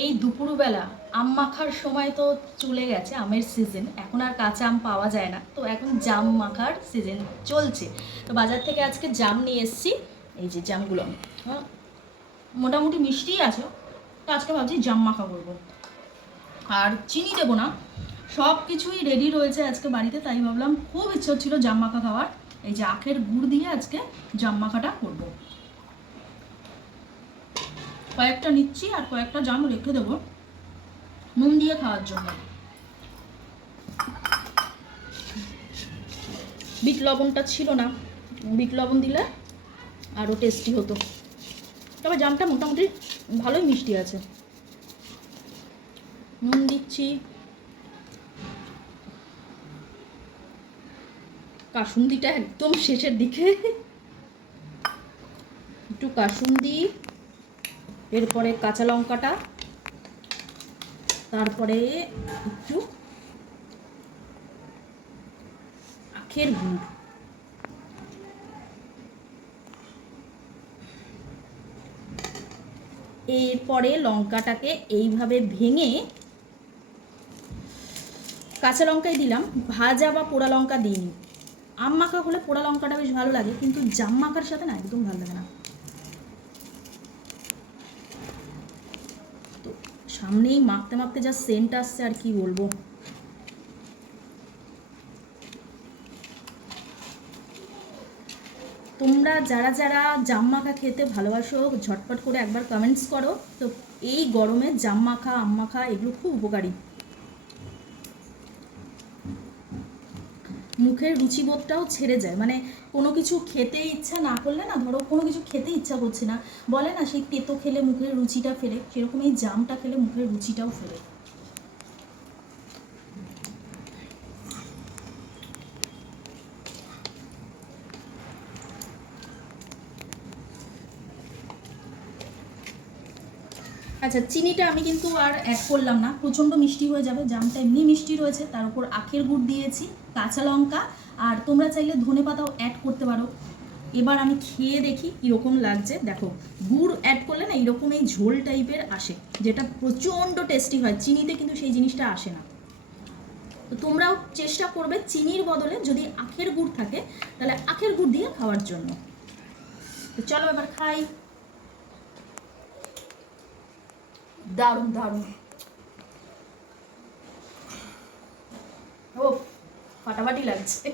এই দুপুরবেলা আম মাখার সময় তো চলে গেছে, আমের সিজন। এখন আর কাঁচা আম পাওয়া যায় না, তো এখন জাম মাখার সিজন চলছে। তো বাজার থেকে আজকে জাম নিয়ে এসেছি। এই যে জামগুলো মোটামুটি মিষ্টিই আছে, তো আজকে ভাবছি জাম মাখা করবো। আর চিনি দেবো না, সব কিছুই রেডি রয়েছে আজকে বাড়িতে, তাই ভাবলাম খুব ইচ্ছে হচ্ছিল জাম মাখা খাওয়ার। এই যে আখের গুড় দিয়ে আজকে জাম মাখাটা করবো। কয়েকটা নিচ্ছি আর কয়েকটা জাম রেখে দেবো নুন দিয়ে খাওয়ার জন্য। বিট লবণটা ছিল না, বিট লবণ দিলে আরও টেস্টি হতো। তবে জামটা মোটামুটি ভালোই মিষ্টি আছে। নুন দিচ্ছি, কাসুন্দিটা একদম শেষের দিকে, একটু কাসুন্দি, এরপরে কাঁচা লঙ্কাটা, তারপরে একটু আখের গুড়, এরপরে লঙ্কাটাকে এইভাবে ভেঙে, কাঁচা লঙ্কাই দিলাম, ভাজা বা পোড়া লঙ্কা দিইনি। আম মাখা হলে পোড়া লঙ্কাটা বেশ ভালো লাগে, কিন্তু জাম মাখার সাথে না একদম ভালো লাগে না। তো সামনেই মাখতে মাখতে যা সেন্ট আসছে আর কি বলবো। তোমরা যারা যারা জাম মাখা খেতে ভালোবাসো ঝটপট করে একবার কমেন্টস করো। তো এই গরমে জাম মাখা আম মাখা এগুলো খুব উপকারী। মুখের রুচিবোধটাও ছেড়ে যায়, মানে কোনো কিছু খেতে ইচ্ছা না করলে না, ধরো কোনো কিছু খেতে ইচ্ছা করছে না, বলে না সেই তেতো খেলে মুখের রুচিটা ফেরে, সেরকম এই জামটা খেলে মুখের রুচিটাও ফেরে। আচ্ছা, চিনিটা আমি কিন্তু আর অ্যাড করলাম না, প্রচণ্ড মিষ্টি হয়ে যাবে। জামটা এমনি মিষ্টি রয়েছে, তার উপর আখের গুড় দিয়েছি, কাঁচা লঙ্কা, আর তোমরা চাইলে ধনেপাতাও অ্যাড করতে পারো। এবার আমি খেয়ে দেখি কীরকম লাগছে। দেখো, গুড় অ্যাড করলে না এইরকম এই ঝোল টাইপের আসে, যেটা প্রচণ্ড টেস্টি হয়। চিনিতে কিন্তু সেই জিনিসটা আসে না। তো তোমরাও চেষ্টা করবে চিনির বদলে যদি আখের গুড় থাকে তাহলে আখের গুড় দিয়ে খাওয়ার জন্য। তো চলো এবার খাই। দারুণ দারুণ, ও ফাটাফাটি লাগছে।